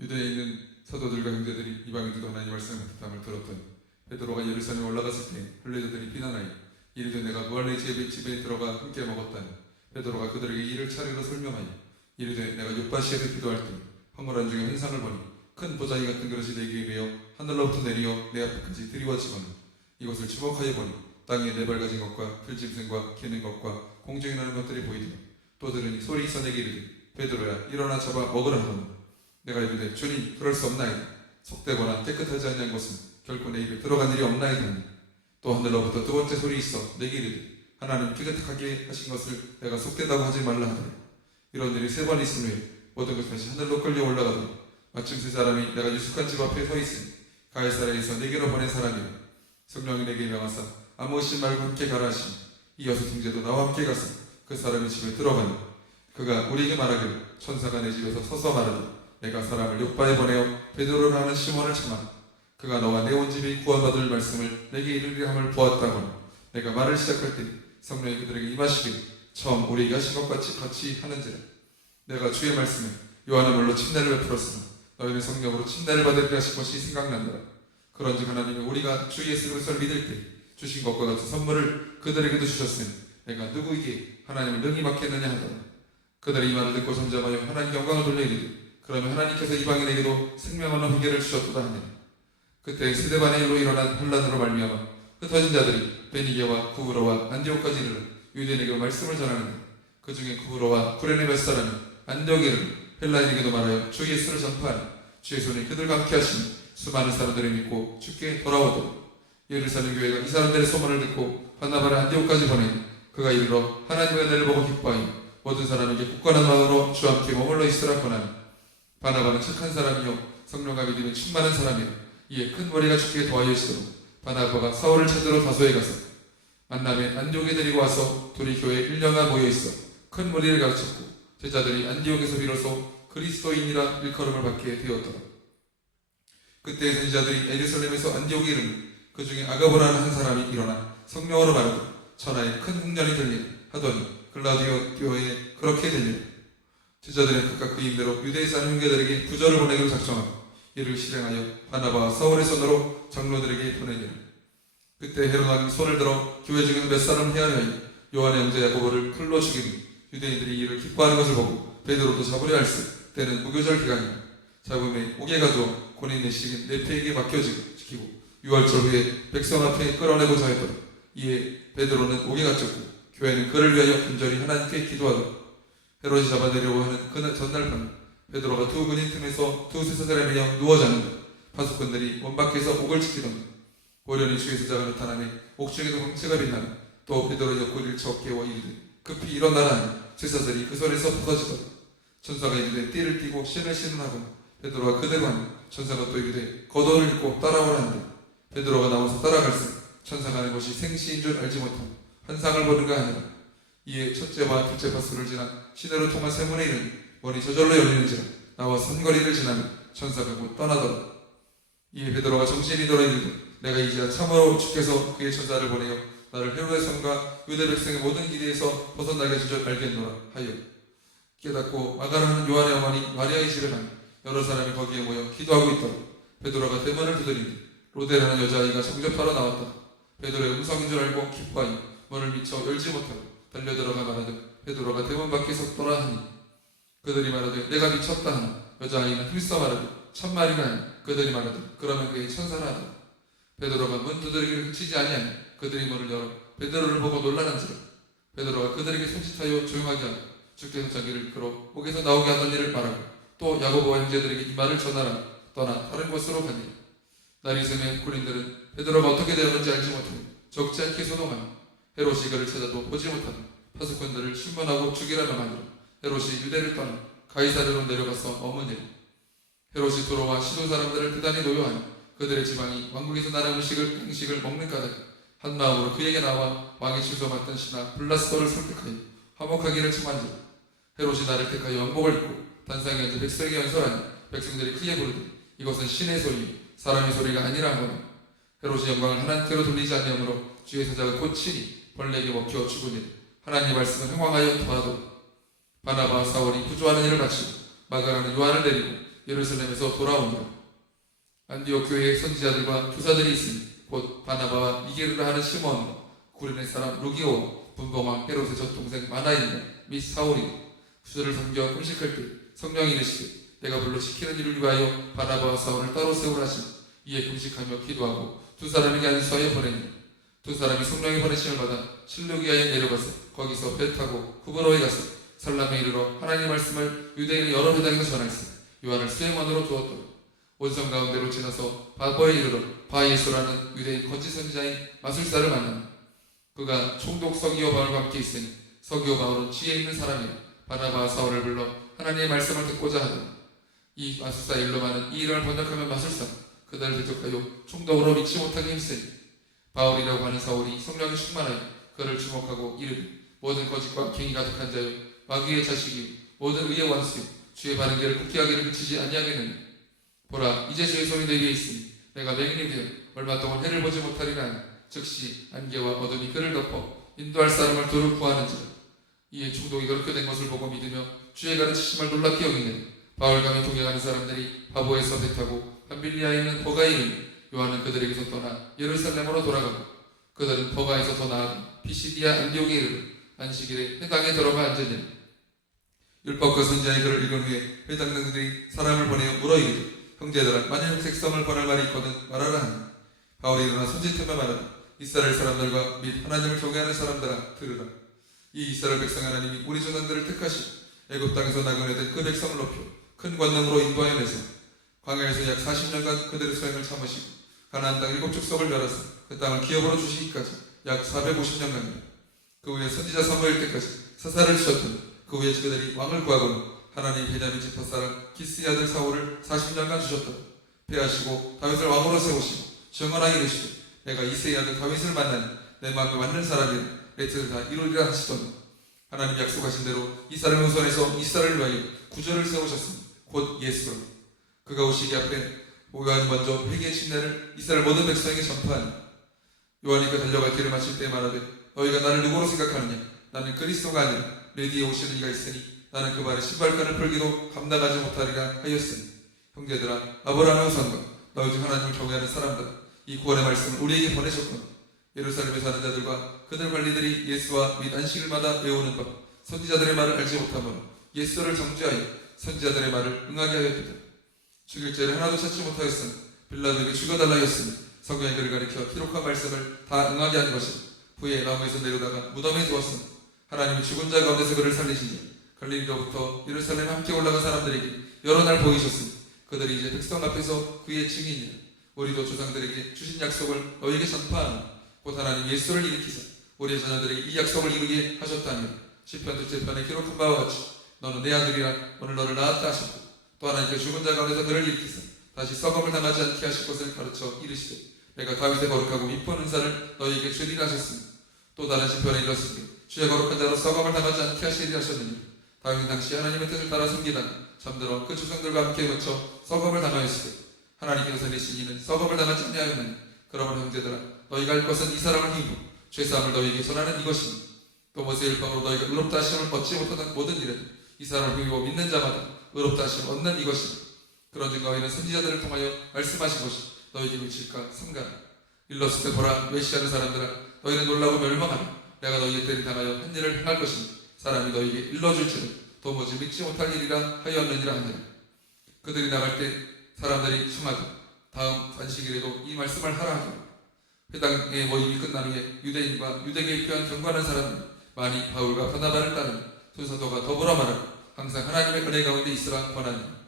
유대에 있는 사도들과 형제들이 이방인들도 하나님의 말씀을 듣담을 들었더니 베드로가 예루살렘에 올라갔을 때 흘레자들이 비난하여 이르되 내가 무할의 집에 들어가 함께 먹었다니. 베드로가 그들에게 이를 차례로 설명하여 이르되 내가 요파시에서 기도할 때 황홀한 중에 환상을 보니 큰 보자기 같은 그릇이 내 귀에 매어 하늘로부터 내리어 내 앞에까지 드리워지거늘 이것을 주목하여 보니 땅에 네 발 가진 것과 들짐승과 기는 것과 공중에 나는 것들이 보이더라. 또 들으니 소리 있어 내게 이르되 베드로야 일어나 잡아 먹으라 하더라. 내가 이르되 주님 그럴 수 없나이다. 속되거나 깨끗하지 아니한 것은 결코 내 입에 들어간 일이 없나이다. 또 하늘로부터 두 번째 소리 있어 내게 이르되 하나님 깨끗하게 하신 것을 내가 속된다고 하지 말라 하더라. 이런 일이 세 번 있은 후에 모든 것이 다시 하늘로 끌려 올라가더라. 마침 세 사람이 내가 유숙한 집 앞에 서 있으니 가이사랴에서 내게로 보낸 사람이라. 성령이 내게 명하사 아무 의심 말고 함께 가라 하시니 이어서 형제도 나와 함께 가서 그 사람의 집에 들어가니 그가 우리에게 말하기를 천사가 내 집에서 서서 말하되 내가 사람을 요바에 보내어 베드로라 하는 시몬을 참아 그가 너와 내 온 집이 구원받을 말씀을 내게 이르리라 함을 보았다거나 내가 말을 시작할 때 성령이 그들에게 임하시기를 처음 우리에게 하신 것 같이 하는지라. 내가 주의 말씀에 요한은 물로 침례를 베풀었으나 너희는 성령으로 침례를 받으리라 하신 것이 생각난다. 그런즉 하나님이 우리가 주 예수 그리스도를 믿을 때 주신 것과 같은 선물을 그들에게도 주셨으니 내가 누구에게 하나님을 능히 맡겠느냐 하더라. 그들이 이 말을 듣고 잠잠하여 하나님 영광을 돌려 이르되 그러면 하나님께서 이방인에게도 생명 얻는 훈계를 주셨도다 하니 그때 스데반의 일로 일어난 혼란으로 말미암아 흩어진 자들이 베니게와 구브로와 안디옥까지 이르러 유대인에게 말씀을 전하는데 그 중에 구브로와 구레네 몇 사람이 안디옥에 이르러 헬라인에게도 말하여 주 예수를 전파하니 주의 손이 그들과 함께 하시니 수많은 사람들이 믿고 주께 돌아오더라. 예루살렘 교회가 이 사람들의 소문을 듣고 바나바를 안디옥까지 보내니 그가 이르러 하나님의 은혜를 보고 기뻐하여 모든 사람에게 굳건한 마음으로 주와 함께 머물러 있으라 권하니 바나바는 착한 사람이요 성령과 믿음이 충만한 사람이라. 이에 큰 머리가 주께 도와주시도록 바나바가 사울을 찾으러 다소에 가서 만남에 안디옥에 데리고 와서 둘이 교회에 1년간 모여있어 큰 무리를 가르쳤고 제자들이 안디옥에서 비로소 그리스도인이라 일컬음을 받게 되었더라. 그때 선지자들이 예루살렘에서 안디옥에 이르니 그 중에 아가보라는 한 사람이 일어나 성령으로 말하되 천하에 큰 흉년이 들리니 하더니 글라디오의 그렇게 들리니 제자들은 각각 그 임대로 유대에 사는 형제들에게 부절을 보내기로 작정하고 이를 실행하여 바나바와 사울의 손으로 장로들에게 보내니라. 그때 헤롯 왕이 손을 들어 교회 중에서 몇 사람을 해하여 요한의 형제 야고보를 칼로 죽이니 유대인들이 이를 기뻐하는 것을 보고 베드로도 잡으려 할세 때는 무교절 기간이라. 잡음에 옥에 가두어 고닌 내식인 네페에게 맡겨지고 6월절 후에 백성 앞에 끌어내고자 했더라. 이에 베드로는 옥에 갇혔고 교회는 그를 위하여 간절히 하나님께 기도하더라. 헤롯이 잡아내려고 하는 그날 전날 밤 베드로가 두 군인 틈에서 두 쇠사슬에 매여 누워 자는데 파수꾼들이 문 밖에서 옥을 지키더니 오련히 주의 사자가 나타나매 옥중에도 광채가 빛나니 또 베드로의 옆구리를 쳐 깨워 이르되 급히 일어나라 하니 쇠사슬이 그 손에서 부서지더라. 천사가 이르되 띠를 띠고 신을 신으라고 베드로가 그대로 하니 천사가 또 이르되 겉옷을 입고 따라오라 하는데 베드로가 나와서 따라갈새 천사가 하는 것이 생시인 줄 알지 못하고 환상을 보는가 하니라. 이에 첫째와 둘째 파수를 지나 시내로 통한 세문에 이르니 문이 저절로 열리는지라 나와 삼거리를 지나면 천사가 곧 떠나더라. 이에 베드로가 정신이 돌아 이르되 내가 이제야 참으로 주께서 그의 천사를 보내어 나를 헤롯의 성과 유대 백성의 모든 기대에서 벗어나게 하신 줄 알겠노라 하여 깨닫고 마가라는 요한의 어머니 마리아의 집에 가니 여러 사람이 거기에 모여 기도하고 있더라. 베드로가 대문을 두드리니 로데라는 여자아이가 정접하러 나왔다. 베드로의 음성인 줄 알고 기뻐하여 문을 미쳐 열지 못하고 달려들어가 말하되 베드로가 대문 밖에 섰더라 하니 그들이 말하되 내가 미쳤다 하니 여자아이는 힘써 말하되 참말이라 하니 그들이 말하되 그러면 그의 천사라 하더라. 베드로가 문 두드리기를 그치지 아니하니 그들이 문을 열어 베드로를 보고 놀라는지라. 베드로가 그들에게 손짓하여 조용하게 하고 주께서 자기를 이끌어 옥에서 나오게 하던 일을 말하고 또 야고보와 형제들에게 이 말을 전하라 떠나 다른 곳으로 가니 날이 새면 군인들은 베드로가 어떻게 되었는지 알지 못하고 적지 않게 소동하니 헤롯이 그를 찾아도 보지 못하니 파수꾼들을 신문하고 죽이라 명하니라. 헤롯이 유대를 떠나 가이사랴로 내려가서 머무니라. 헤롯이 두로와 시돈 사람들을 대단히 노여하니 그들의 지방이 왕국에서 나는 음식을 먹는 까닭에 한 마음으로 그에게 나와 왕의 질서 맡던 신하 블라스도를 설득하여 화목하기를 청한지라. 헤롯이 나를 택하여 왕복을 입고 단상에 앉아 백성에게 연설하니 백성들이 크게 부르되 이것은 신의 소리 사람의 소리가 아니라 하거나 헤롯이 영광을 하나님께로 돌리지 아니하므로 주의 사자가 고치니 벌레에게 먹혀 죽으니 하나님의 말씀을 횡황하여 더하도록 바나바와 사울이 구조하는 일을 마치고 마가라는 요한을 데리고 예루살렘에서 돌아오니라. 안디옥 교회의 선지자들과 교사들이 있으니 곧 바나바와 니게르라 하는 시몬과 구레네 사람 루기오와 분봉왕 헤롯의 젖동생 마나이냐 및 사울이 구절을 섬겨 금식할 때 성령이 이르시되 내가 불러 지키는 일을 위하여 바나바와 사울을 따로 세우라 하시니 이에 금식하며 기도하고 두 사람에게 안수하여 보내니 두 사람이 성령의 보내심을 받아 실루기아에 내려가서 거기서 배 타고 후브로에 가서 살람에 이르러 하나님의 말씀을 유대인의 여러 회당에서 전할세 요한을 수행원으로 두었더라. 온성 가운데로 지나서 바보에 이르러 바예수라는 유대인 거짓 선지자인 마술사를 만나니 그가 총독 서기오 바울과 함께 있으니 서기오 바울은 지혜 있는 사람이라 바나바와 사울을 불러 하나님의 말씀을 듣고자 하더라. 이 마술사 일로마는 이 이름을 번역하면 마술사 그들을 대적하여 총독으로 믿지 못하게 힘쓰니 바울이라고 하는 사울이 성령이 충만하여 그를 주목하고 이르되 모든 거짓과 갱이 가득한 자여 마귀의 자식이요 모든 의의 원수요 주의 바른 길을 굳게 하기를 그치지 아니하겠느냐. 보라 이제 주의 손이 내게 있으니 내가 맹인이 되어 얼마 동안 해를 보지 못하리라 하니 즉시 안개와 어둠이 그를 덮어 인도할 사람을 도를 구하는지라. 이에 총독이 그렇게 된 것을 보고 믿으며 주의 가르치심을 놀랍게 여기니 바울과 동행하는 사람들이 바보에서 배 타고 함빌리아에 있는 버가에 이르니 요한은 그들에게서 떠나 예루살렘으로 돌아가고 그들은 버가에서 더 나아가 피시디아 안디옥에 이르러 안식일에 회당에 들어가 앉으니 율법과 선지자의 글을 읽은 후에 회당장들이 사람을 보내어 물어 이르되 형제들아 만일 흑색성을 권할 말이 있거든 말하라 하니 바울이 일어나 손짓하며 말하되 이스라엘 사람들과 및 하나님을 경외하는 사람들아 들으라. 이 이스라엘 백성 하나님이 우리 조상들을 택하시고 애굽 땅에서 나그네된 그 백성을 높여 큰 권능으로 인도하여 내서 광야에서 약 40년간 그들의 소행을 참으시고 가나안 땅 7족속을 멸하사 그 땅을 기업으로 주시기까지 약 450년간이라. 그 후에 선지자 사무엘 때까지 사사를 주셨더니 그 후에 그들이 왕을 구하고는 하나님 베냐민 지파 사람 기스의 아들 사울을 40년간 주셨더라. 패하시고 다윗을 왕으로 세우시고 정언하게 이르시되 내가 이새의 아들 다윗을 만나니 내 마음에 맞는 사람이라 레트를 다 이루리라 하시더니 하나님 약속하신 대로 이스라엘 후손에서 이스라엘을 위하여 구절을 세우셨으니 곧 예수라. 그가 오시기 앞에 요한이 먼저 회개의 침례를 이스라엘 모든 백성에게 전파하니 요한이 그 달려갈 길을 마칠 때 말하되 너희가 나를 누구로 생각하느냐. 나는 그리스도가 아니라 내 뒤에 오시는 이가 있으니 나는 그 말에 신발끈을 풀기도 감당하지 못하리라 하였으니 형제들아 아브라함의 후손과 너희 중 하나님을 경외하는 사람들아 이 구원의 말씀을 우리에게 보내셨거늘 예루살렘에 사는 자들과 그들 관리들이 예수와 및 안식일마다 외우는 것 선지자들의 말을 알지 못하므로 예수를 정죄하여 선지자들의 말을 응하게 하였다. 죽일 죄를 하나도 찾지 못하였으니 빌라도에게 죽여달라 하였으니 성경의 글을 가리켜 기록한 말씀을 다 응하게 한 것이 후에 나무에서 내려다가 무덤에 두었으니 하나님이 죽은 자 가운데서 그를 살리시니 갈릴리로부터 예루살렘에 함께 올라간 사람들에게 여러 날 보이셨으니 그들이 이제 백성 앞에서 그의 증인이라. 우리도 조상들에게 주신 약속을 너희에게 전파하노. 곧 하나님 예수를 일으키사 우리의 자녀들에게 이 약속을 이루게 하셨다며 시편 2편에 기록한 바와 같이 너는 내 아들이라 오늘 너를 낳았다 하셨고 또 하나님께 죽은 자 가운데서 그를 일으키사 다시 썩음을 당하지 않게 하실 것을 가르쳐 이르시되 내가 다윗의 거룩하고 이쁜 은사를 너희에게 주리라 하셨으니 또 다른 시편에 이르시되 주의 거룩한 자로 썩음을 당하지 않게 하시리라 하셨느니라. 다윗은 당시 하나님의 뜻을 따라 섬기다가 잠들어 그 조상들과 함께 거쳐 썩음을 당하였으되 하나님께서 살리신 이는 썩음을 당하지 아니하였느니 그러므로 형제들아 너희가 할 것은 이 사람을 힘으로 죄사함을 너희에게 전하는 이것이니 또 모세의 율법으로 너희가 의롭다 하심을 얻지 못하던 모든 일에도 이 사람을 힘입어 믿는 자마다 의롭다 하심을 얻는 이것이니 그런 증거와 이는 선지자들을 통하여 말씀하신 것이 너희에게 미칠까 삼가라. 일렀을 때 보라 외시하는 사람들아 너희는 놀라고 멸망하라. 내가 너희의 때를 당하여 한 일을 행할 것이니 사람이 너희에게 일러줄지는 도무지 믿지 못할 일이라 하였느니라 하니라. 그들이 나갈 때 사람들이 청하되 다음 안식일에도 이 말씀을 하라 하더라. 회당의 모임이 끝난 후에 유대인과 유대교에 입교한 경건한 사람들이 많이 바울과 바나바를 따르니 순서도가 더불어 말하고 항상 하나님의 은혜 가운데 있으라 권하니라.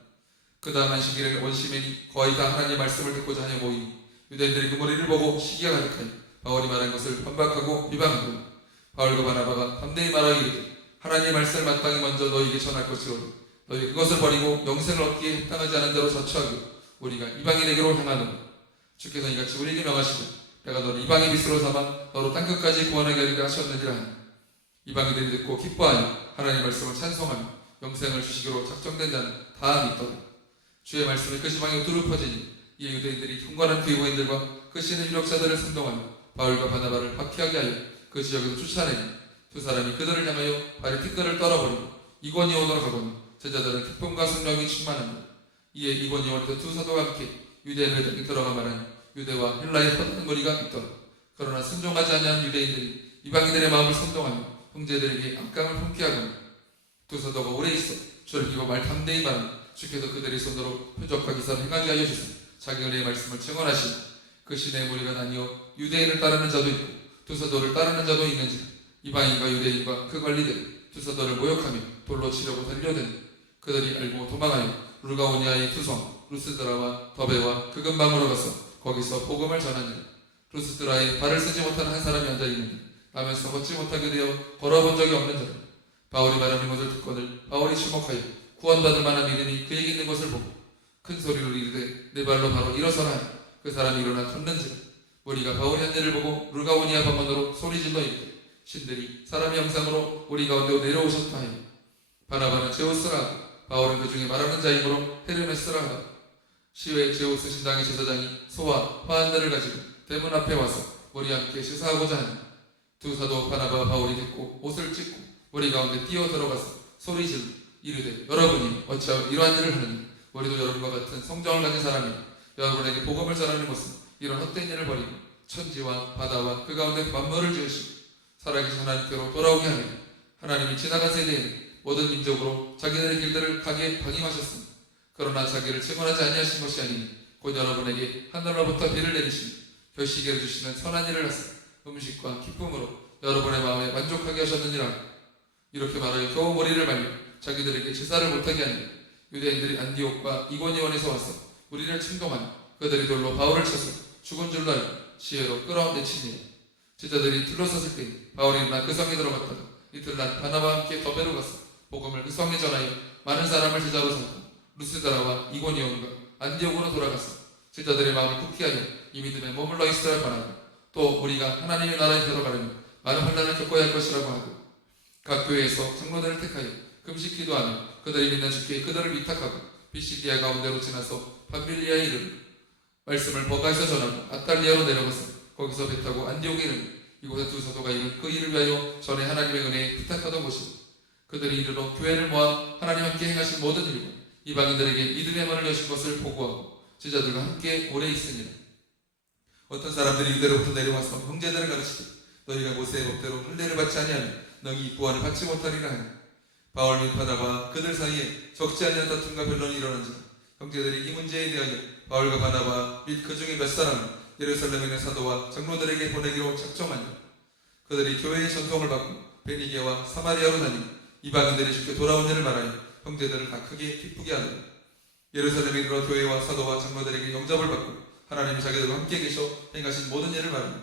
그 다음 안식일에는 원시맨이 거의 다 하나님의 말씀을 듣고자 하여 모이니 유대인들이 그 무리를 보고 시기가 가득하여 바울이 말한 것을 반박하고 비방하고 바울과 바나바가 담대히 말하여 이르되 하나님의 말씀을 마땅히 먼저 너희에게 전할 것이로되 너희 그것을 버리고 영생을 얻기에 합당하지 않은 대로 자처하고 우리가 이방인에게로 향하노라. 주께서 이같이 우리에게 명하시되 내가 너를 이방의 빛으로 삼아 너로 땅끝까지 구원하게 하리라 하셨느니라 하니 이방인들이 듣고 기뻐하여 하나님의 말씀을 찬송하며 영생을 주시기로 작정된 자는 다 믿더라. 주의 말씀이 그 지방에 두루 퍼지니 이에 유대인들이 경건한 귀고인들과 그 신의 유력자들을 선동하며 바울과 바나바를 박해하게 하여 그 지역에서 쫓아내니 두 사람이 그들을 향하여 발에 티끌을 떨어버리고 이권이 오도록 하거니 제자들은 기쁨과 성령이 충만합니다. 이에 이고니온에서 두 사도와 함께 유대인 회당에 들어가 말하니 유대와 헬라의 허다한 무리가 있더라. 그러나 순종하지 아니한 유대인들이 이방인들의 마음을 선동하며 형제들에게 악감을 품게 하거나 두 사도가 오래 있어 주를 기고 말 담대히 말하니 주께서 그들의 손으로 표적과 기사를 행하게 하여 주사 자기 은혜의 말씀을 증언하시니 그 시내의 무리가 나뉘어 유대인을 따르는 자도 있고 두 사도를 따르는 자도 있는지라. 이방인과 유대인과 그 관리들이 두 사도를 모욕하며 돌로 치려고 달려드니 그들이 알고 도망하여 루가오니아의 투성 루스드라와 더베와 그 근방으로 가서 거기서 복음을 전하니라. 루스드라에 발을 쓰지 못하는 한 사람이 앉아있는데 나면서 걷지 못하게 되어 걸어본 적이 없는 자라. 바울이 말하는 것을 듣거늘 바울이 주목하여 구원받을 만한 믿음이 그에게 있는 것을 보고 큰 소리로 이르되 내 발로 바로 일어서라 하니 그 사람이 일어나 걷는지라. 우리가 바울이 한 일을 보고 루가오니아 방언으로 소리질러 이르되 신들이 사람의 형상으로 우리 가운데 내려오셨다 하여 바나바는 제우스라 하고 바울은 그 중에 말하는 자이므로 헤르메스라 하다. 시외 제우스 신당의 제사장이 소와 화환들을 가지고 대문 앞에 와서 우리 함께 시사하고자 하니 두 사도 바나바와 바울이 듣고 옷을 찢고 우리 가운데 뛰어 들어가서 소리질러 이르되 여러분이 어찌하여 이러한 일을 하느냐. 우리도 여러분과 같은 성정을 가진 사람이 여러분에게 복음을 전하는 것은 이런 헛된 일을 버리고 천지와 바다와 그 가운데 만물을 지으시고 살아계신 하나님께로 돌아오게 하니 하나님이 지나간 세대에는 모든 민족으로 자기들의 길들을 가게 방임하셨습니다. 그러나 자기를 증언하지 아니하신 것이 아니니 곧 여러분에게 하늘로부터 비를 내리시며 결시계를 주시는 선한 일을 하사 음식과 기쁨으로 여러분의 마음에 만족하게 하셨느니라. 이렇게 말하여 겨우 머리를 말려 자기들에게 제사를 못하게 하니 유대인들이 안디옥과 이고니온에서 와서 우리를 충동하니 그들이 돌로 바울을 쳐서 죽은 줄로 알고 시외로 끌어내치니라. 제자들이 둘러섰을 때 바울이 일어나 그 성에 들어갔다가 이틀날 바나바와 함께 더베로 가서 복음을 그 성에 전하여 많은 사람을 제자로 삼고 루스드라와 이고니온과 안디옥으로 돌아가서 제자들의 마음을 굳게 하여 이 믿음에 머물러 있어야 바라고 또 우리가 하나님의 나라에 들어가려면 많은 환난을 겪어야 할 것이라고 하고 각 교회에서 장로들을 택하여 금식 기도하며 그들이 믿는 주께 그들을 위탁하고 비시디아 가운데로 지나서 밤빌리아에 이르러 말씀을 버가에서 전하고 아탈리아로 내려가서 거기서 배 타고 안디옥에 이르니 이곳에 두 사도가 이른 그 일을 위하여 전에 하나님의 은혜에 부탁하던 곳이고 그들이 이르러 교회를 모아 하나님 함께 행하신 모든 일과 이방인들에게 믿음의 문을 여신 것을 보고하고 제자들과 함께 오래 있으니라. 어떤 사람들이 유대로부터 내려와서 형제들을 가르치되 너희가 모세의 법대로 할례를 받지 아니하면 너희 구원을 받지 못하리라 하니 바울 및 바나바와 그들 사이에 적지 않은 다툼과 변론이 일어난지라. 형제들이 이 문제에 대하여 바울과 바나바 및 그 중에 몇 사람을 예루살렘에 있는 사도와 장로들에게 보내기로 작정하니 그들이 교회의 전통을 받고 베니게와 사마리아로 다니며 이방인들이 주께 돌아온 일을 말하여 형제들을 다 크게 기쁘게 하더라. 예루살렘에 이르러 교회와 사도와 장로들에게 영접을 받고 하나님이 자기들과 함께 계셔 행하신 모든 일을 말하니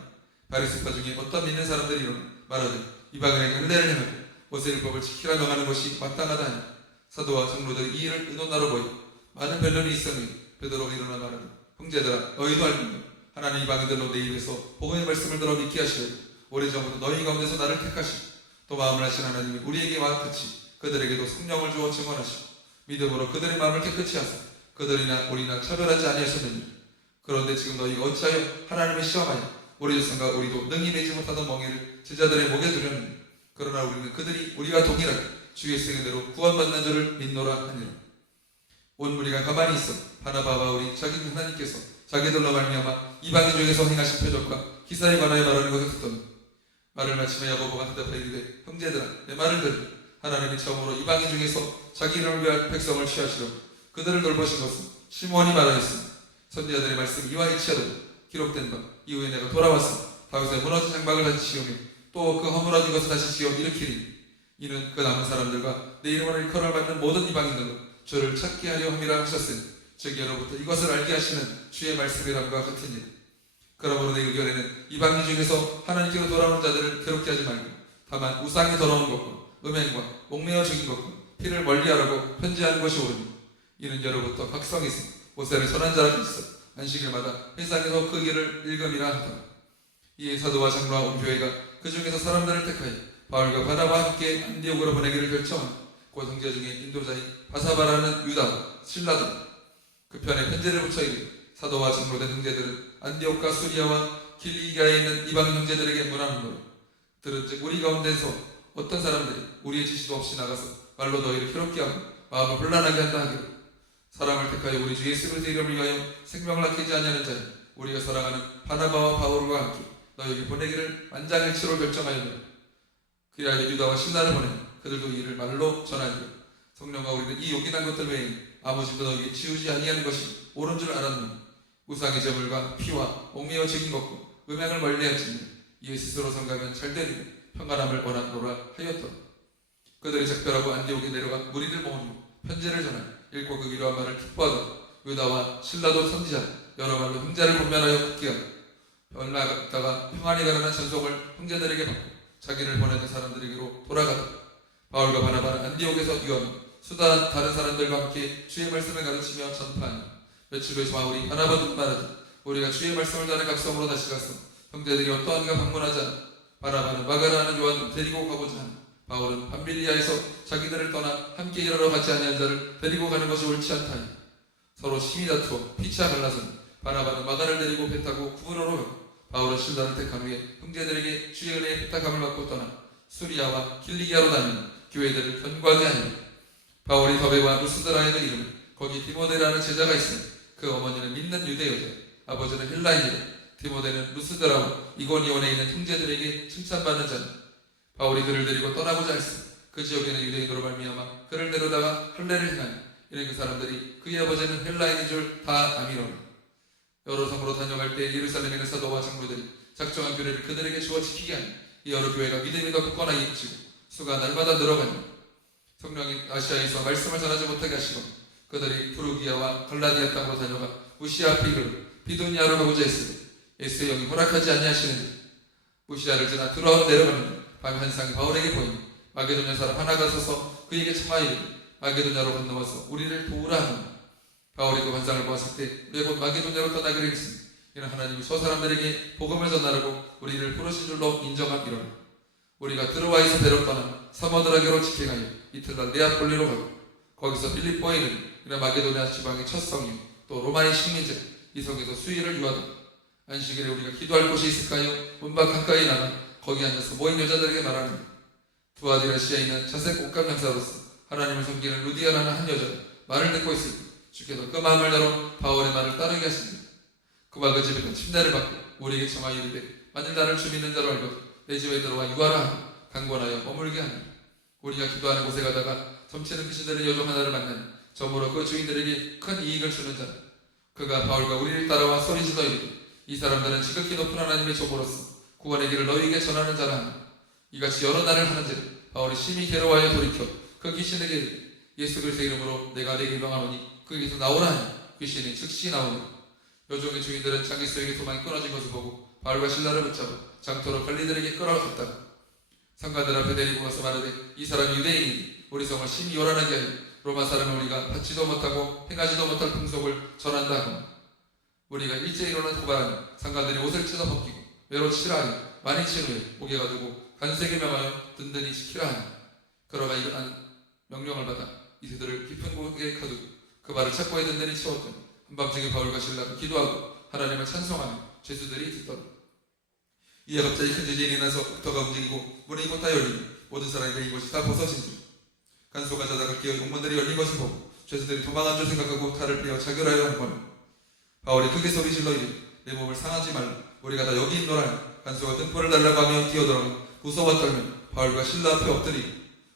바리새파 중에 어떤 믿는 사람들이 일어나 말하되 이방인에게 할례를 행하고 모세율법을 지키라 명하는 것이 마땅하다 하니 사도와 장로들이 이 일을 의논하러 모여 많은 변론이 있으니 베드로가 일어나 말하되 형제들아 너희도 알거니와 하나님 이방인들로 내 입에서 복음의 말씀을 들어 믿게 하시려고 오래전부터 너희 가운데서 나를 택하시고 또 마음을 하신 하나님이 우리에게와 같이 그들에게도 성령을 주어 증언하시고 믿음으로 그들의 마음을 깨끗이 하사 그들이나 우리나 차별하지 아니하셨느니라. 그런데 지금 너희가 어찌하여 하나님을 시험하여 우리 조상과 우리도 능히 내지 못하던 멍에를 제자들의 목에 두렸느냐. 그러나 우리는 그들이 우리가 동일하게 주의 승인대로 구원받는 줄을 믿노라 하니라. 온 무리가 가만히 있어 바나바와 우리 자기 하나님께서 자기들로 말미암아 이방인 중에서 행하신 표적과 기사에 관하여 말하는 것을 듣더니 말을 마치며 야고보가 대답하여 이르되 형제들아 내 말을 들으라. 하나님이 처음으로 이방인 중에서 자기 이름을 위한 백성을 취하시려고 그들을 돌보신 것은 시므온이 말하였으니 선지자들의 말씀이 이와 일치하도록 기록된 바 이후에 내가 돌아와서 다윗의 무너진 장막을 다시 지으며 또 그 허물어진 것을 다시 지어 일으키리니 이는 그 남은 사람들과 내 이름으로 일컬을 받는 모든 이방인들로 저를 찾게 하려 함이라 하셨으니 즉 예로부터 이것을 알게 하시는 주의 말씀이람과 같으니라. 그러므로 내 의견에는 이방인 중에서 하나님께로 돌아오는 자들을 괴롭게 하지 말고 다만 우상에 더러운 것과 음행과 목매어 죽인 것과 피를 멀리하라고 편지하는 것이 옳으니 이는 예로부터 각성에서 모세를 전한 자라 있어 안식일마다 회상에서 그 길을 읽음이라 하더라. 이에 사도와 장로와 온 교회가 그 중에서 사람들을 택하여 바울과 바나바와 함께 안디옥으로 보내기를 결정하니 곧 형제 중에 인도자인 바사바라는 유다와 실라다 그 편에 편지를 붙여 이르되 사도와 장로된 형제들은 안디옥과 수리아와 길리기아에 있는 이방 형제들에게 문하노라. 들은즉 우리 가운데서 어떤 사람들이 우리의 지시도 없이 나가서 말로 너희를 괴롭게 하고 마음을 혼란하게 한다 하기로 사람을 택하여 우리 주 예수 그리스도의 이름을 위하여 생명을 아끼지 아니하는 자여 우리가 사랑하는 바나바와 바울과 함께 너에게 보내기를 만장일치로 결정하였노라. 그리하여 유다와 신라를 보내 그들도 이를 말로 전하니라. 성령과 우리는 이 요긴한 것들 외에 아무 짓도 너에게 지우지 아니하는 것이 옳은 줄 알았노니 우상의 제물과 피와 옥매어 죽인 것과 음행을 멀리할지니 이에 스스로 성가면 잘되리니 평안함을 원하노라 하였더라. 그들이 작별하고 안디옥에 내려가 무리를 모으며 편지를 전하여 읽고 그 위로한 말을 기뻐하더라. 유다와 신라도 선지자 여러 말로 형제를 권면하여 굳게 하고 얼마 갔다가 평안히 가라는 전송을 형제들에게 받고 자기를 보내는 사람들에게로 돌아가더라. 바울과 바나바는 안디옥에서 유하며 수다 다른 사람들과 함께 주의 말씀을 가르치며 전파하니 며칠 후에 바울이 바나바도 말하되 우리가 주의 말씀을 전해 각성으로 다시 가서 형제들이 어떠한가 방문하자 바나바는 마가라는 요한을 데리고 가고자 하니 바울은 밤빌리아에서 자기들을 떠나 함께 일하러 가지 아니한 자를 데리고 가는 것이 옳지 않다니 서로 심히 다투어 피차 갈라서니 바나바는 마가를 데리고 배 타고 구브로로 가고 바울은 신라를 택한 후에 형제들에게 주의 은혜의 부탁함을 받고 떠나 수리아와 길리기아로 다니는 교회들을 견고하게 하니 바울이 더베와 루스드라에도 이르며 거기 디모데라는 제자가 있으니 그 어머니는 믿는 유대 여자 아버지는 헬라인이라 디모데는 루스드라와 이고니온에 있는 형제들에게 칭찬받는 자니 바울이 그를 데리고 떠나고자 했으니 그 지역에는 유대인으로 말미암아 그를 데려다가 할례를 행하니 이는 그 사람들이 그의 아버지는 헬라인인 줄 다 아미로니 여러 성으로 다녀갈 때 예루살렘에는 사도와 장로들이 작정한 규례를 그들에게 주어 지키게 하니 이 여러 교회가 믿음이 더 굳건하게 입히고 수가 날마다 늘어가니 성령이 아시아에서 말씀을 전하지 못하게 하시고 그들이 프루기아와 갈라디아 땅으로 다녀가 무시아 앞에 이르러 비두니아로 가고자 했으니 예수의 영이 허락하지 아니하시는데 무시아를 지나 들어와 내려가는 밤 한상이 바울에게 보이니 마게도냐 사람 하나가 서서 그에게 청하이르되 마게도냐로 건너와서 우리를 도우라 하노니 바울이 그 환상을 보았을 때 우리가 곧 마게도냐로 떠나기로 했으니 이는 하나님이 저 사람들에게 복음을 전하라고 우리를 부르신 줄로 인정함이로라. 우리가 드로아에서 배로 떠나 사모드라게로 직행하여 이튿날 네아폴리로 가고 거기서 필립보에 이르니 이는 마게도냐 지방의 첫 성이요 또 로마의 식민자 이 성에서 수일을 유하다. 안식일에 우리가 기도할 곳이 있을까요? 문밖 한가에 나가 거기 앉아서 모인 여자들에게 말하는 두아디라시아에 있는 자색 옷감 장사로서 하나님을 섬기는 루디아라는 한 여자가 말을 듣고 있을 때 주께서 그 마음을 열어 바울의 말을 따르게 하시니 그와 그 집에는 침례를 받고 우리에게 청하여 이르되 만일 나를 주 믿는 자로 알거든 내 집에 들어와 유하라 하고 강권하여 머물게 하니 우리가 기도하는 곳에 가다가 점치는 귀신들의 여종 하나를 만나니 저무로 그 주인들에게 큰 이익을 주는 자라. 그가 바울과 우리를 따라와 소리지어 이르되 이 사람들은 지극히 높은 하나님의 조보로서 구원의 길을 너희에게 전하는 자라 하니 이같이 여러 날을 하는지라 바울이 심히 괴로워하여 돌이켜 그 귀신에게 이르되 예수 그리스도의 이름으로 내가 내게 명하노니 거기서 나오라 하니 귀신이 즉시 나오니 여종의 주인들은 자기 수에게 도망이 끊어진 것을 보고 바울과 신라를 붙잡아 장터로 관리들에게 끌어갔다가 상관들 앞에 데리고 가서 말하되 이 사람이 유대인이니 우리 성을 심히 요란하게 하여 로마 사람은 우리가 받지도 못하고 행하지도 못할 풍속을 전한다 하고 우리가 일제히 일어난 후반에 상관들이 옷을 찢어 벗기고 외로 치라 하니 많이 친 후에 옥에 가두고 간수에게 명하여 든든히 지키라 하니 그러가 이러한 명령을 받아 이들을 깊은 곳에 가두고 그 발을 착고에 든든히 채웠더니 한밤중에 바울과 신라가 기도하고 하나님을 찬송하며 죄수들이 듣더라. 이에 갑자기 큰 지진이 나서 흙터가 움직이고 문이 곧 다 열리니 모든 사람이 베인 것이 다 벗어진 줄 간수가 자다가 깨어 용문들이 열린 것을 보고 죄수들이 도망한 줄 생각하고 칼을 빼어 자결하여 한 거니 바울이 크게 소리질러 이르되 내 몸을 상하지 말라 우리가 다 여기 있노라. 간수가 등포를 달라고 하며 뛰어들어가 무서워 떨며 바울과 신라 앞에 엎드리고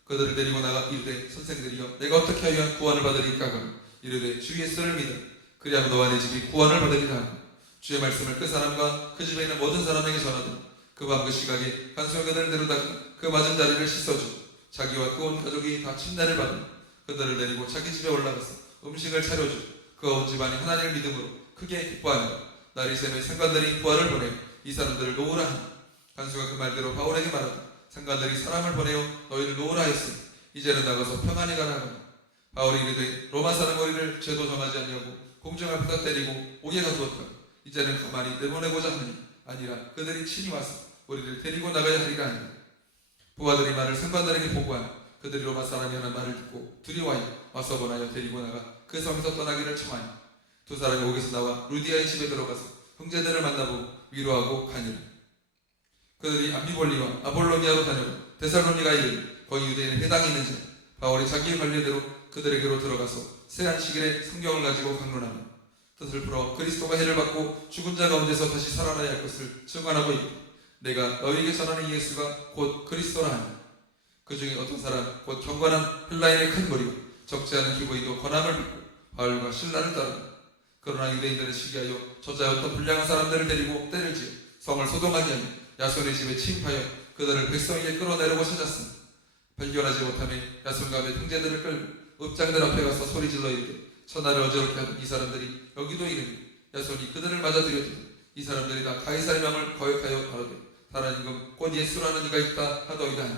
그들을 데리고 나가 이르되 선생들이여 내가 어떻게 하여 구원을 받으리까 하고 이르되 주 예수를 믿어 그리하면 너와 내 집이 구원을 받으리라 하고 주의 말씀을 그 사람과 그 집에 있는 모든 사람에게 전하더니 그 밤 그 시각에 간수가 그들을 데려다가 그 맞은 자리를 씻어주고 자기와 그 온 가족이 다 침례를 받으며 그들을 데리고 자기 집에 올라가서 음식을 차려주고 그 온 집안이 하나님을 믿음으로 크게 기뻐하며 날이 새며 상관들이 부하를 보내어 이 사람들을 놓으라 하니 간수가 그 말대로 바울에게 말하되 상관들이 사람을 보내어 너희를 놓으라 했으니 이제는 나가서 평안히 가라 하니 바울이 이르되 로마 사람 우리를 죄도 정하지 않냐고 공중 앞에다 때리고 옥에 가두었다. 이제는 가만히 내보내고자 하느니 아니라 그들이 친히 와서 우리를 데리고 나가야 하리라 하니 부하들이 말을 상관들에게 보고하니 그들이 로마 사람이라는 말을 듣고 두려워하여 와서 권하여 데리고 나가 그 성에서 떠나기를 청하니 두 사람이 옥에서 나와 루디아의 집에 들어가서 형제들을 만나보고 위로하고 가니라. 그들이 암비볼리와 아볼로니아로 다녀가 데살로니가에 이르니 거기 유대인의 회당이 있는지 바울이 자기의 관례대로 그들에게로 들어가서 새 안식일에 성경을 가지고 강론하며 뜻을 풀어 그리스도가 해를 받고 죽은 자 가운데서 다시 살아나야 할 것을 증언하고 있고 내가 너희에게 전하는 예수가 곧 그리스도라 하니 그 중에 어떤 사람 곧 경건한 헬라인의 큰 무리가 적지 않은 기고이도 권함을 믿고 바울과 신라를 따르고 그러나 유대인들은 시기하여 저자였던 불량한 사람들을 데리고 때를 지어 성을 소동하게 하며 야손의 집에 침입하여 그들을 백성에게 끌어내려고 찾았으니 발견하지 못하며 야손과 그의 형제들을 끌고 읍장들 앞에 가서 소리질러 이르되 천하를 어지럽게 하던 이 사람들이 여기도 이르니 야손이 그들을 맞아들였더니 이 사람들이 다 가이사의 명을 거역하여 바르되 다른 임금 곧 예수라는 이가 있다 하더이다 하니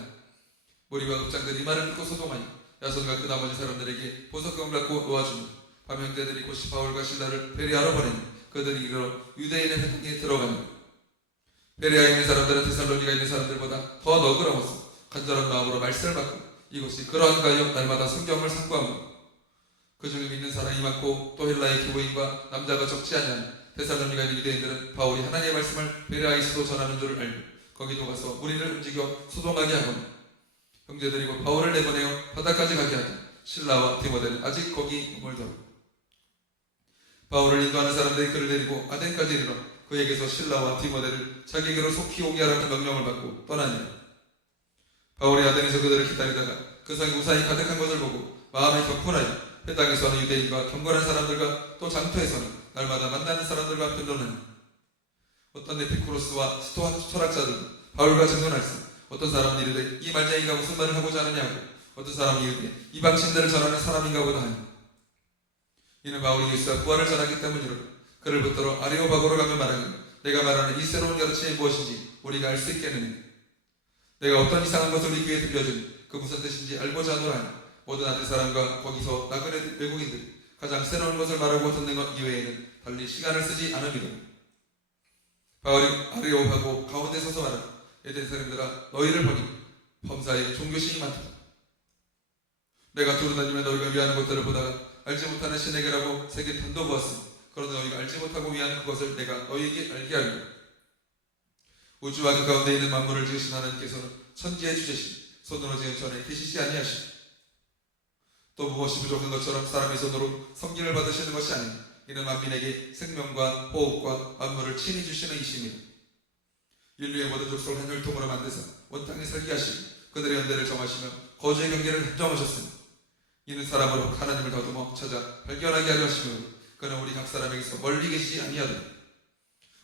무리와 읍장들이 이 말을 듣고 소동하여 야손과 그 나머지 사람들에게 보석금을 갖고 놓아주니 밤 형제들이 곧이 바울과 신라를 베레아로 보내니 그들이 이르러 유대인의 회당에 들어가니 베레아에 있는 사람들은 데살로니가에 있는 사람들보다 더 너그러워서 간절한 마음으로 말씀을 받고 이곳이 그러한가요 날마다 성경을 상고하므로 그 중에 믿는 사람이 많고 또 헬라의 기고인과 남자가 적지 않냐니 데살로니가에 있는 유대인들은 바울이 하나님의 말씀을 베레아에서도 전하는 줄을 알고 거기도 가서 무리를 움직여 소동하게 하거니 형제들이 곧 바울을 내보내어 바다까지 가게 하니 신라와 디모데는 아직 거기 머물더라. 바울을 인도하는 사람들이 그를 데리고 아덴까지 이르러 그에게서 신라와 디모데를 자기에게로 속히 오게 하라는 명령을 받고 떠나니라. 바울이 아덴에서 그들을 기다리다가 그 성이 무사히 가득한 것을 보고 마음에 격분하여 회당에서는 유대인과 경건한 사람들과 또 장터에서는 날마다 만나는 사람들과 변론하니 어떤 에피쿠로스와 스토아 철학자들은 바울과 증언할세 어떤 사람은 이르되 이 말쟁이가 무슨 말을 하고자 하느냐고 어떤 사람이 이르되 이방신들을 전하는 사람인가 보다 하니 이는 바울이 예수와 부활을 전하기 때문이라. 그를 붙들어 아레오바고로 가며 말하니 내가 말하는 이 새로운 가르침이 무엇인지 우리가 알 수 있겠느냐. 내가 어떤 이상한 것을 우리 귀에 들려주니 그 무슨 뜻인지 알고자 하노라 하니 모든 아들 사람과 거기서 나그네 외국인들이 가장 새로운 것을 말하고 듣는 것 이외에는 달리 시간을 쓰지 않음이다. 바울이 아레오바고 가운데 서서 말하니 에덴 사람들아 너희를 보니 범사에 종교심이 많다. 내가 두루다니며 너희가 위하는 것들을 보다가 알지 못하는 신에게라고 세계 편도 보았으니 그러나 너희가 알지 못하고 위하는 그것을 내가 너희에게 알게 하리라. 우주와 그 가운데 있는 만물을 지으신 하나님께서는 천지의 주제신 손으로 지은 전에 계시지 아니하시니 또 무엇이 부족한 것처럼 사람의 손으로 섬김을 받으시는 것이 아니니 이는 만민에게 생명과 호흡과 만물을 친히 주시는 이심이라. 인류의 모든 족속을 한 혈통으로 만드사 온 땅에 살게 하시고 그들의 연대를 정하시며 거주의 경계를 한정하셨으니 이는 사람으로 하나님을 더듬어 찾아 발견하게 하려 하시며 그는 우리 각 사람에게서 멀리 계시지 아니하더라.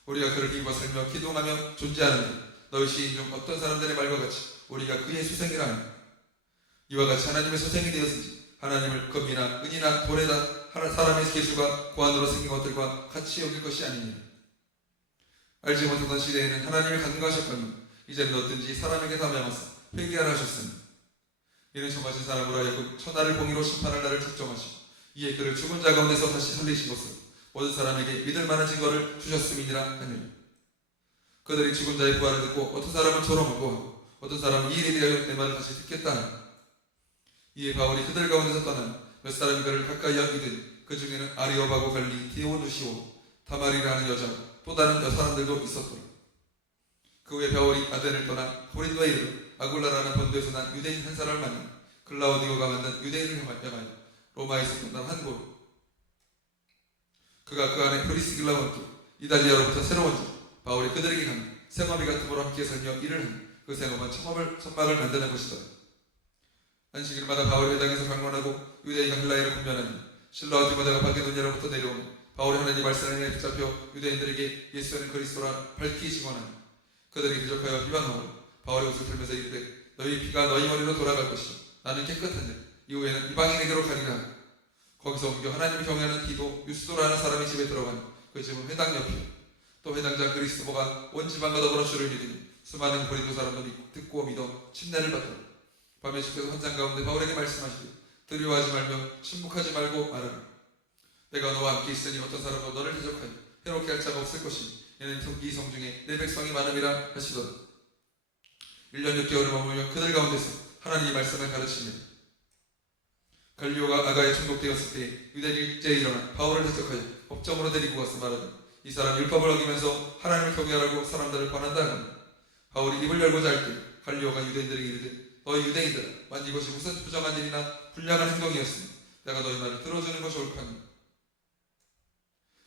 우리가 그를 힘입어 살며 기동하며 존재하는데 너희 시인 중 어떤 사람들의 말과 같이 우리가 그의 수생이라 하니 이와 같이 하나님의 수생이 되었은지 하나님을 금이나 은이나 돈에다 사람의 계수가 고안으로 생긴 것들과 같이 여길 것이 아니니 알지 못하던 시대에는 하나님을 간과하셨거니 이제는 어떤지 사람에게 다 명하사 회개하라 하셨으니 이는 정하신 사람으로 하여금 천하를 공의로 심판할 날을 작정하시고 이에 그를 죽은 자 가운데서 다시 살리신 것으로 모든 사람에게 믿을 만한 증거를 주셨음이니라 하느니 그들이 죽은 자의 부활을 듣고 어떤 사람은 조롱하고 하고 어떤 사람은 이 일에 대하여 내 말을 다시 듣겠다 하니 이에 바울이 그들 가운데서 떠나니 몇 사람이 그를 가까이 여기더니 그 중에는 아리오바고 갈리 디오누시오 다말이라는 여자고 또 다른 사람들도 있었더라. 그 후에 바울이 아덴을 떠나 고린도에 이르러 아굴라라는 본도에서 난 유대인 한 사람을 만나 글라우디오가 만든 유대인을 향하여 로마에서 끝난 한 곳 그가 그 안에 프리스길라와 함께 이달리아로부터 새로운 자 바울이 그들에게 가며 생업이 같은 거로 함께 살며 일을 하니 그 생업은 천막을 만드는 것이다. 안식일마다 바울이 회당에서 강론하고 유대인과 헬라인을 분별하니 신라와 디모데가 바게도니아로부터 내려오며 바울이 하나님 말씀을 붙잡혀 유대인들에게 예수는 그리스도라 밝히 증언하니 그들이 대적하여 비방하고 바울의 옷을 들면서 이르되 너희 피가 너희 머리로 돌아갈 것이요 나는 깨끗한데 이후에는 이방인에게로 가리라. 거기서 옮겨 하나님을 경외하는 디도 유스도라는 사람의 집에 들어가니 그 집은 회당 옆이요 또 회당장 그리스도가 온 지방과 더불어 주를 믿으니 수많은 고린도 사람들이 듣고 믿어 침례를 받더라. 밤에 주께서 환상 가운데 바울에게 말씀하시되 두려워하지 말며 침묵하지 말고 말하라. 내가 너와 함께 있으니 어떤 사람도 너를 대적하여 해롭게 할 자가 없을 것이니 이는 이 성 중에 내 백성이 많음이라 하시더라. 1년 6개월을 머물며 그들 가운데서 하나님의 말씀을 가르치며 갈리오가 아가에 총독되었을 때 유대인이 일제에 일어나 바울을 대적하여 법정으로 데리고 가서 말하되 이 사람이 율법을 어기면서 하나님을 경외하라고 사람들을 권한다 하니 바울이 입을 열고자 할 때 갈리오가 유대인들에게 이르되 너희 유대인들아 만일 이것이 무슨 부정한 일이나 불량한 행동이었으니 내가 너희 말을 들어주는 것이 옳거니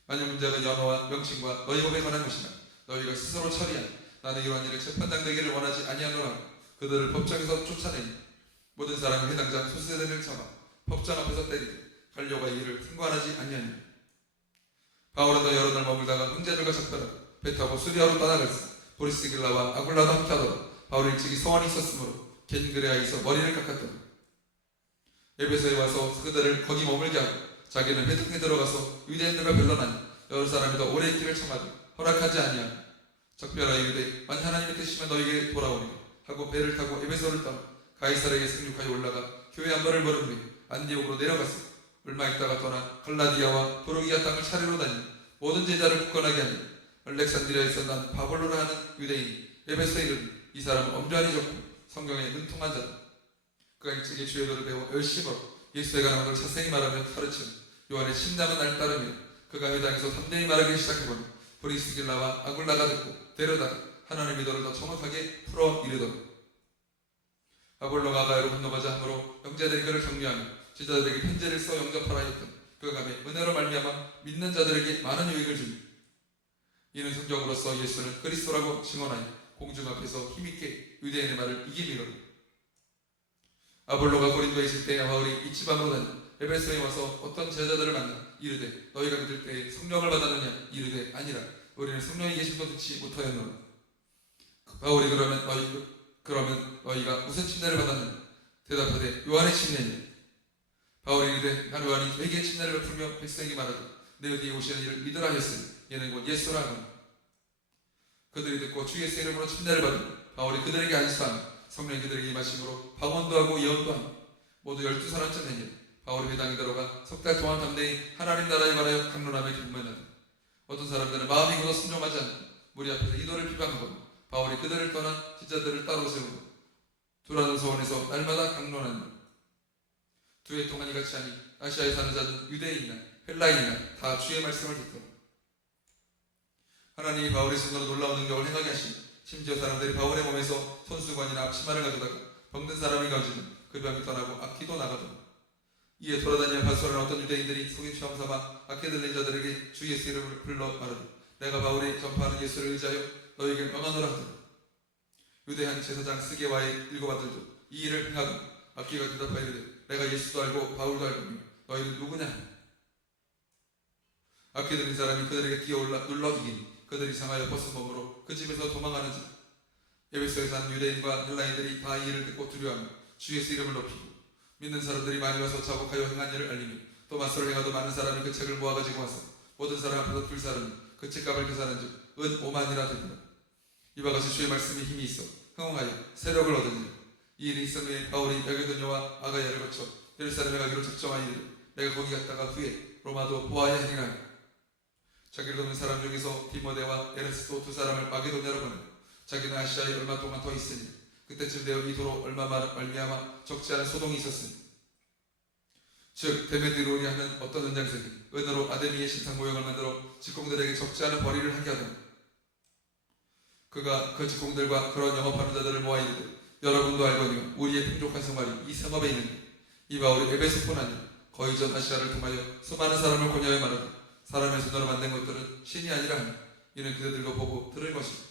만일 문제가 연호와 명칭과 너희 법에 관한 것이나 너희가 스스로 처리한 나는 이러한 일을 재판장 되기를 원하지 아니하노라. 그들을 법정에서 쫓아내니 모든 사람이 해당장 소수대를 잡아 법정 앞에서 때리되 관료가 이 일을 승관하지 아니하니 바울은 더 여러 날 머물다가 형제들과 작별하고 배 타고 수리아로 떠나갈세. 브리스길라와 아굴라도 함께하더라. 바울이 일찍이 성원이 있었으므로 겐그레아에서 머리를 깎았더라. 에베소에 와서 그들을 거기 머물게 하고 자기는 회당에 들어가서 유대인들과 변론하니 여러 사람이 더 오래 있기를 청하되 허락하지 아니하니 적별하여 이르되 만일 하나님의 뜻이면 너희에게 돌아오리라 하고 배를 타고 에베소를 떠나 가이사랴에 상륙하여 올라가 교회 안보를 물은 후에 안디옥으로 내려갔으니 얼마 있다가 떠나 갈라디아와 도르기아 땅을 차례로 다니 모든 제자를 굳건하게 하니 알렉산드리아에서 난 바볼로라 하는 유대인이 에베소에 이르니 이 사람은 엄전히 좋고 성경에 능통한 자다. 그가 일찍이 주의 도를 배워 열심으로 예수에 관한 것을 자세히 말하며 가르치는 요한의 신담은 날 따르며 그가 회당에서 담대히 말하기 시작해보니 브리스길라와 아굴라가 듣고 데려다가 하나님의 도를 더 정확하게 풀어 이르더라. 아볼로가 아가야로 건너가자 하므로 형제들이 그를 격려하며 제자들에게 편지를 써 영접하라 했더니 그가 가매 은혜로 말미암아 믿는 자들에게 많은 유익을 주니 이는 성경으로서 예수는 그리스도라고 증언하여 공중 앞에서 힘있게 유대인의 말을 이기미로라. 아볼로가 고린도에 있을 때 바울이 이 지방으로 다니 에베소에 와서 어떤 제자들을 만나 이르되 너희가 믿을 때에 성령을 받았느냐 이르되 아니라 우리는 성령이 계심도 듣지 못하였노라. 바울이 그러면 너희가 무슨 침례를 받았느냐 대답하되 요한의 침례니라. 바울이 이르되 한 요한이 회개의 침례를 베풀며 백성에게 말하되 내 뒤에 오시는 이를 믿으라 했으니 얘는 곧 예수라 하거니 그들이 듣고 주 예수의 이름으로 침례를 받으며 바울이 그들에게 안수하며 성령이 그들에게 임하심으로 방언도 하고 예언도 하며 모두 12사람쯤 되니 바울이 회당에 들어가 석 달 동안 담대히 하나님 나라에 관하여 강론하며 경배하되 어떤 사람들은 마음이 굳어 순종하지 않고 무리 앞에서 이도를 비방하고 바울이 그들을 떠나 제자들을 따로 세우고 두라는 소원에서 날마다 강론하니 2해 동안 이같이 하니 아시아에 사는 자는 유대인이나 헬라인이나 다 주의 말씀을 듣더라. 하나님이 바울의 손으로 놀라운 능력을 행하게 하시니 심지어 사람들이 바울의 몸에서 손수건이나 앞치마를 가져다가 병든 사람이 가지면 그 병이 떠나고 악기도 나가더라. 이에 돌아다니며 바소하는 어떤 유대인들이 속임 시험 삼아 악기 들린 자들에게 주 예수 이름을 불러 말하되 내가 바울이 전파하는 예수를 의지하여 너희에게 명하노라 하더라. 유대한 제사장 스게와의 7 아들도 이 일을 행하고 악기가 대답하여 이르되 내가 예수도 알고 바울도 알고 너희는 누구냐. 악기 들린 사람이 그들에게 뛰어올라 눌러 이기니 그들이 상하여 벗은 몸으로 그 집에서 도망하는 자. 에베소에 사는 유대인과 헬라인들이 다 이 일을 듣고 두려워하며 주 예수 이름을 높이고 믿는 사람들이 많이 와서 자복하여 행한 일을 알리며 또 맞서를 행하도 많은 사람이 그 책을 모아가지고 와서 모든 사람 앞에서 불사르니 그 책값을 계산한즉 은 5만이라 되더라. 이와 같이 주의 말씀에 힘이 있어 흥하여 세력을 얻으니 이 일이 있은 후에 바울이 여게도냐와 아가야를 거쳐 예루살렘에 가기로 작정하니 내가 거기 갔다가 후에 로마도 보아야 하리라. 자기를 돕는 사람 중에서 디모데와 에레스도 2 사람을 마게도냐로 보내고 자기는 아시아에 얼마 동안 더 있으니 그때쯤 되어 이 도로 얼마 말미암아 적지 않은 소동이 있었으니 즉 데메드로니 하는 어떤 은장생이 은으로 아데미의 신상 모형을 만들어 직공들에게 적지 않은 벌이를 하게 하더니 그가 그 직공들과 그런 영업하는 자들을 모아 이르되 여러분도 알거니와 우리의 풍족한 생활이 이 성읍에 있는 이 바울이 에베소뿐 아니라 거의 전 아시아를 통하여 수많은 사람을 권하여 말하되 사람의 손으로 만든 것들은 신이 아니라 하니 이는 그들도 보고 들을 것이다.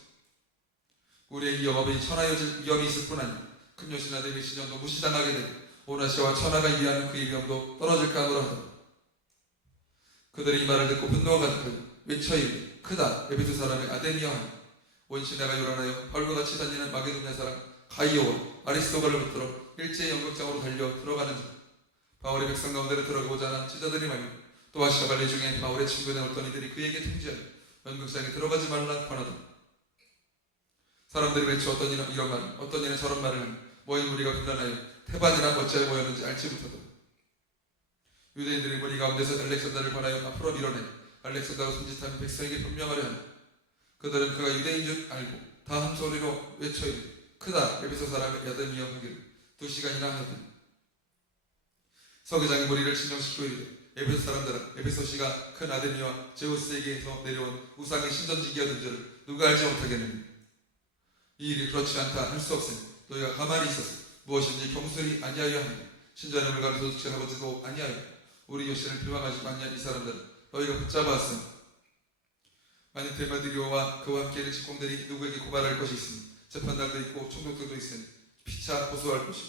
우리의 이 영업이 천하여질 위험이 있을 뿐 아니라 큰 여신아 대비 신령도 무시당하게 되고 온 아시아와 천하가 위하는 그의 위험도 떨어질까 하노라 하더라. 그들이 이 말을 듣고 분노가 가득하여 외쳐 이르되 크다 에베소 사람의 아데미아 하니 온 시내가 요란하여 바울과 같이 다니는 마게도냐 사람 가이오와 아리스토가를 붙들어 일제히 연극장으로 달려 들어가는 중 바울의 백성 가운데로 들어가고자 하는 제자들이 말며 또 아시아 갈래 중에 바울의 친구된 어떤 이들이 그에게 통지하여 연극장에 들어가지 말라 권하더라. 사람들이 외쳐 어떤 이는 이런 말 어떤 이는 저런 말을 하며 모인 무리가 분란하여 태반이나 어찌하여 모였는지 알지 못하더라. 유대인들이 무리 가운데서 알렉산더를 권하여 앞으로 밀어내 알렉산더가 손짓하며 백성에게 분명하려 하니 그들은 그가 유대인 줄 알고 다 한 소리로 외쳐 이르되 크다 에베소 사람의 아데미아 하기를 2시간이나 하더니 서기장이 무리를 진정시키고 이르되 에베소 사람들아 에베소시가 큰 아데미와 제우스에게서 내려온 우상의 신전지기였던 줄을 누가 알지 못하겠느냐. 이 일이 그렇지 않다 할 수 없으니 너희가 가만히 있어서 무엇인지 경솔히 아니하여 하며 신전의 물건을 도둑질하고도 아니하여 우리 요신을 비방하지 아니한 이 사람들 너희가 붙잡아왔으니 만일 데메드리오와 그와 함께 있는 직공들이 누구에게 고발할 것이 있으니 재판날도 있고 총독들도 있으니 피차 고소할 것이고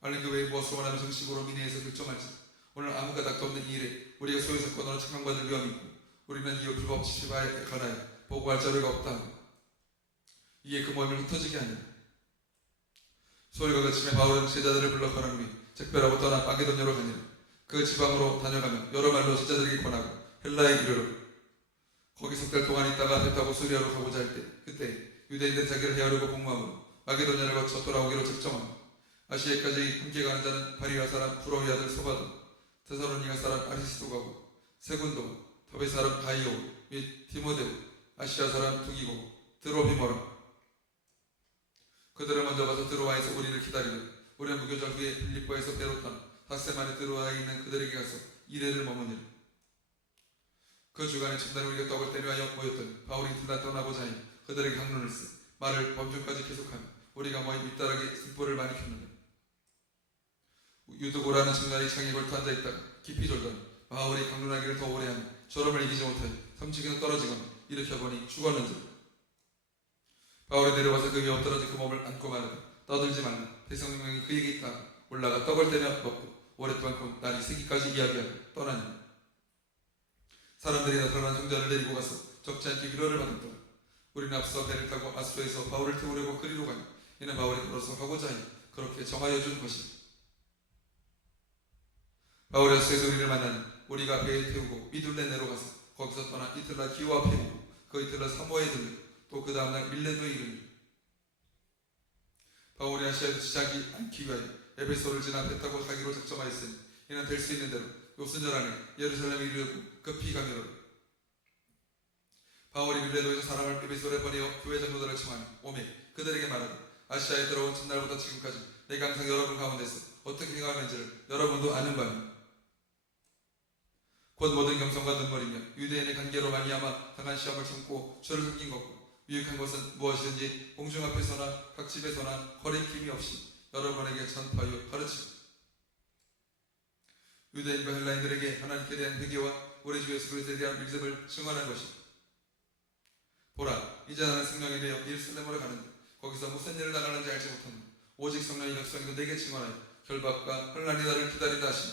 만일 그 외에 무엇을 원하는 정식으로 민회에서 결정할지 오늘 아무 가닥도 없는 이 일에 우리가 소유 사건으로 책망받을 위험이 있고 우리는 이후 불법 집회에 관하여 보고할 자료가 없다 하고 이에 그 모임을 흩어지게 하니라. 소리가 그침에 바울은 제자들을 불러 권한 후에 작별하고 떠나 마게도냐로 가니라. 그 지방으로 다녀가며 여러 말로 제자들에게 권하고 헬라에 이르러 거기 석 달 동안 있다가 배 타고 수리아로 가고자 할 때 그때 유대인들이 자기를 해하려고 공모하고 마게도냐를 거쳐 돌아오기로 작정하고 아시아까지 함께 가는 자는 바리아 사람 브로이 아들 소바도 데살로니가 사람 아리스도가고 세군도 더베 사람 가이오 및 디모데오 아시아 사람 두기고 드로비모라. 그들은 먼저 가서 드로아에서 우리를 기다리며 우리는 무교절 후에 빌립보에서 배로 타나 닷새만에 드로아에 있는 그들에게 가서 이래를 머무니라. 그 주간에 첫날 우리가 떡을 때려하여 모였더니 바울이 둘 떠나고자 하여 그들에게 강론을 쓰 말을 범중까지 계속하며 우리가 모인 밑다락에 등불을 많이 켰느니라. 유두고라는 청년이 창에 걸터 앉아있다가 깊이 졸더니 바울이 강론하기를 더 오래 하며 졸음을 이기지 못하여 삼치기는 떨어지거나 일으켜보니 죽었는지. 바울이 내려와서 그 위에 엎드러져 그 몸을 안고 말하되 떠들지 말라. 대성령이 그에게 있다. 올라가 떡을 떼며 먹고 오랫동안 그 날이 새기까지 이야기하고 떠나니 사람들이 나타난 성전을 데리고 가서 적지 않게 위로를 받았더라. 우리는 앞서 배를 타고 아수에서 바울을 태우려고 그리로 가니 이는 바울이 걸어서 가고자 하여 그렇게 정하여 준 것이다. 바울이 아수에서 우리를 만나니 우리가 배에 태우고 미둘레네로 가서 거기서 떠나 이틀날 기오 앞에 오고 그 이틀날 사모에 들려 또 그 다음날 밀레도에 이르니 바울이 아시아에서 지나지 않기 위하여 에베소를 지나 배 타고 가기로 작정하였으니 이는 될 수 있는 대로 요순절 안에 예루살렘에 이르고 급히 가미로라. 바울이 밀레도에서 사람을 에베소에 보내어 교회 장로들을 청하니 오매 그들에게 말하되 아시아에 들어온 첫날부터 지금까지 내가 항상 여러분 가운데서 어떻게 행하는지를 여러분도 아는 바니 곧 모든 겸손과 눈물이며 유대인의 관계로 말미암아 당한 시험을 참고 주를 섬긴 것과 유익한 것은 무엇이든지 공중 앞에서나 각 집에서나 거리낌이 없이 여러분에게 전파하여 가르치고 유대인과 헬라인들에게 하나님께 대한 회개와 우리 주 예수 그리스도에 대한 믿음을 증언한 것이다. 보라, 이제 나는 성령에 대하여 예루살렘으로 가는데 거기서 무슨 일을 당하는지 알지 못한다. 오직 성령이 각성에서 내게 증언하여 결박과 혼란이 나를 기다린다 하시니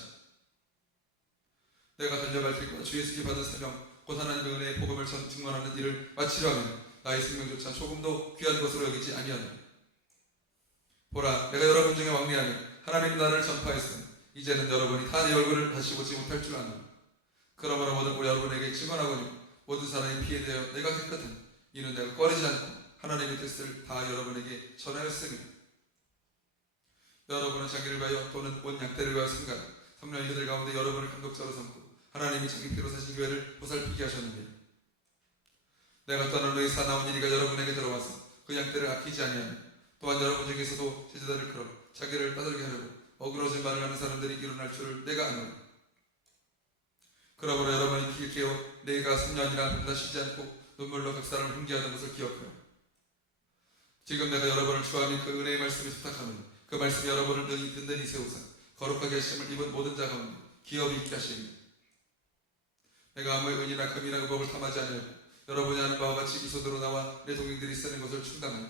내가 달려갈 길과 주 예수께 받은 사명 곧 하나님의 은혜의 복음을 증언하는 일을 마치려 하면 나의 생명조차 조금도 귀한 것으로 여기지 아니하노라. 보라, 내가 여러분 중에 왕래하며 하나님 나라를 전파했으니 이제는 여러분이 다 내 얼굴을 다시 보지 못할 줄 아노라. 그러므로 모든 우리 여러분에게 증언하거니 모든 사람이 피에 대하여 내가 깨끗하니 이는 내가 꺼리지 않고 하나님의 뜻을 다 여러분에게 전하였으니 여러분은 자기를 위하여 또는 온 양떼를 위하여 생각 성령이 그들 가운데 여러분을 감독자로 삼고 하나님이 자기 피로 사신 교회를 보살피게 하셨는데 내가 떠난 후에 사나운 이리가 여러분에게 들어와서 그 양떼를 아끼지 아니하며 또한 여러분 중에서도 제자들을 끌어 자기를 따돌게 하려고 어그러진 말을 하는 사람들이 일어날 줄을 내가 아노라. 그러므로 여러분이 귀를 깨어 내가 3년이나 밤낮 쉬지 않고 눈물로 각 사람을 훈계하던 것을 기억하라. 지금 내가 여러분을 주하며 그 은혜의 말씀을 부탁하노니 그 말씀이 여러분을 능히 든든히 세우사 거룩하게 하심을 입은 모든 자 가운데 기업이 있게 하시니 내가 아무의 은이나 금이나 의복을 탐하지 아니하고 여러분이 아는 바와 같이 이소대로 나와 내 동행들이 쓰는 것을 충당하니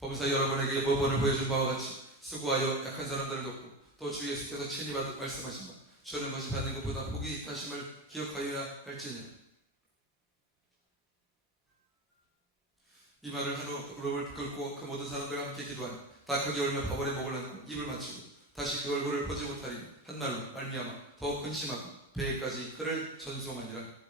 범사 여러분에게 모범을 보여준 바와 같이 수고하여 약한 사람들을 돕고 또 주 예수께서 친히 말씀하신 바 주는 것이 받는 것보다 복이 있다심을 기억하여야 할지니 이 말을 한 후 무릎을 꿇고 그 모든 사람들과 함께 기도하니 다 크게 울며 바울의 목을 안고 입을 맞추고 다시 그 얼굴을 보지 못하리 한 말로 말미암아 더욱 근심하고 배에까지 그를 전송하니라.